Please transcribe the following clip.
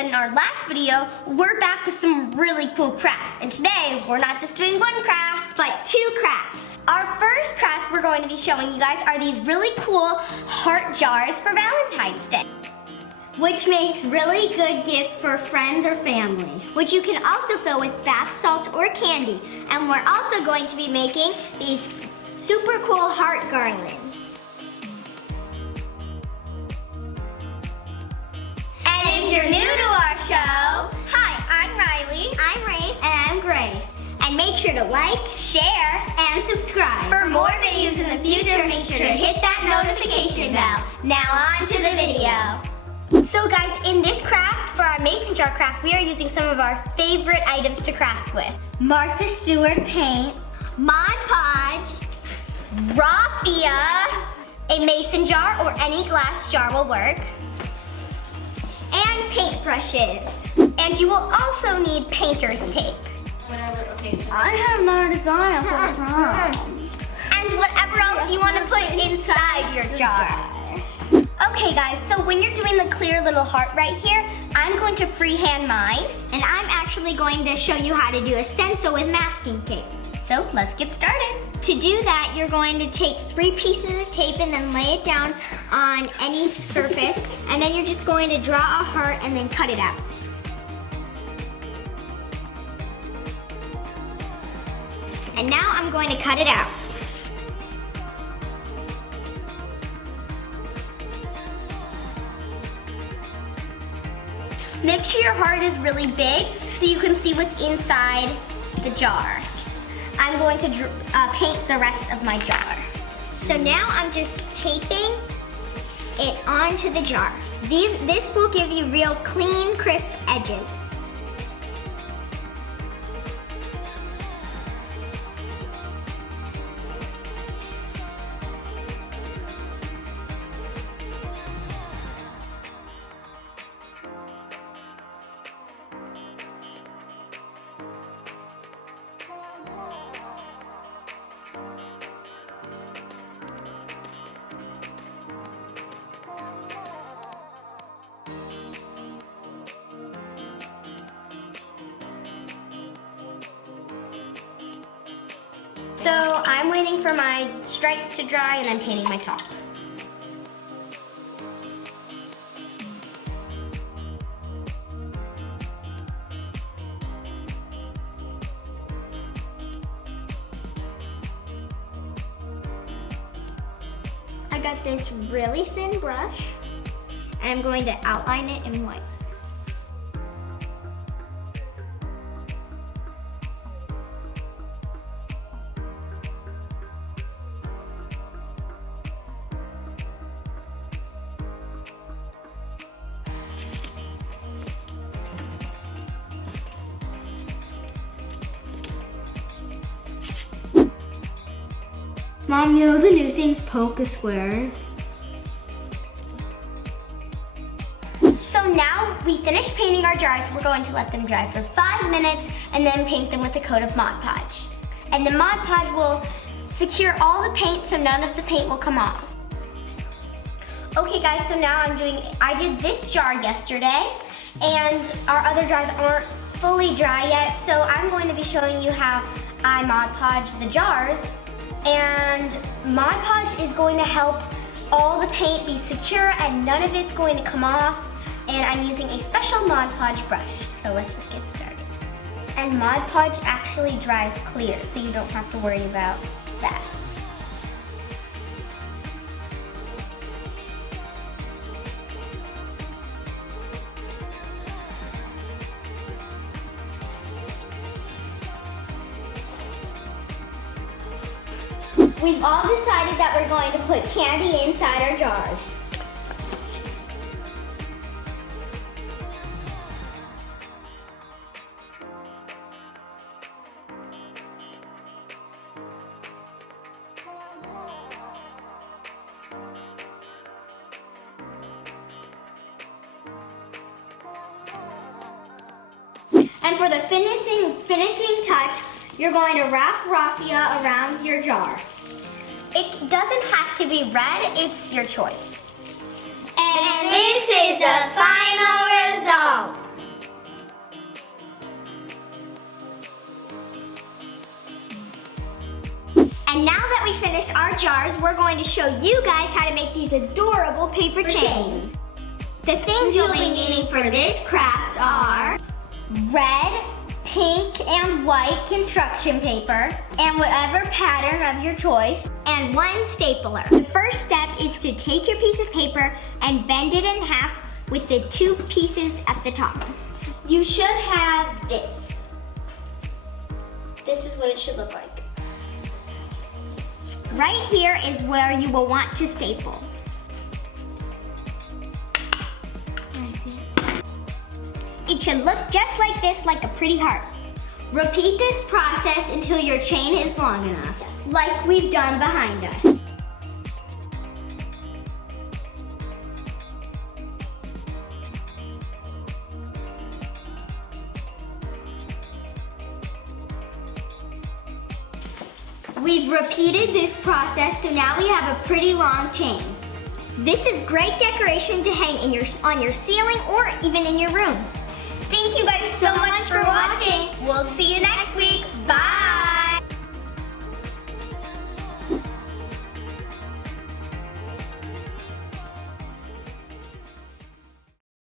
said in our last video, we're back with some really cool crafts. And today, we're not just doing one craft, but two crafts. Our first craft we're going to be showing you guys are these really cool heart jars for Valentine's Day, which makes really good gifts for friends or family, which you can also fill with bath salts or candy. And we're also going to be making these super cool heart garlands. And if you're new to our show, hi, I'm Riley, I'm Reese, and I'm Grace. And make sure to like, share, and subscribe. For more videos in the future, make sure to hit that notification bell. Now on to the video. So guys, in this craft, for our mason jar craft, we are using some of our favorite items to craft with. Martha Stewart paint, Mod Podge, Raffia, a mason jar or any glass jar will work, and paintbrushes. And you will also need painter's tape. Whatever, okay, so I have no design for the prom. And whatever else you want to put inside your jar. Okay guys, so when you're doing the clear little heart right here, I'm going to freehand mine, and I'm actually going to show you how to do a stencil with masking tape. So let's get started. To do that, you're going to take 3 pieces of tape and then lay it down on any surface, and then you're just going to draw a heart and then cut it out. And now I'm going to cut it out. Make sure your heart is really big so you can see what's inside the jar. I'm going to paint the rest of my jar. So now I'm just taping it onto the jar. This will give you real clean, crisp edges. So I'm waiting for my stripes to dry and I'm painting my top. I got this really thin brush and I'm going to outline it in white. Mom, you know the new thing's Polka squares? So now we finished painting our jars. We're going to let them dry for 5 minutes and then paint them with a coat of Mod Podge. And the Mod Podge will secure all the paint so none of the paint will come off. Okay guys, so now I did this jar yesterday and our other jars aren't fully dry yet, so I'm going to be showing you how I Mod Podge the jars. And Mod Podge is going to help all the paint be secure and none of it's going to come off. And I'm using a special Mod Podge brush. So let's just get started. And Mod Podge actually dries clear, so you don't have to worry about that. We've all decided that we're going to put candy inside our jars. And for the finishing touch, you're going to wrap raffia around your jar. It doesn't have to be red, it's your choice. And this is the final result. we finished our jars, we're going to show you guys how to make these adorable paper chains. The things you'll be needing for this craft are red, pink, and white construction paper, and whatever pattern of your choice, and one stapler. The first step is to take your piece of paper and bend it in half with the two pieces at the top. You should have this. This is what it should look like. Right here is where you will want to staple. It should look just like this, like a pretty heart. Repeat this process until your chain is long enough, like we've done behind us. We've repeated this process, so now we have a pretty long chain. This is great decoration to hang on your ceiling or even in your room. Thank you guys so much for watching. We'll see you next week.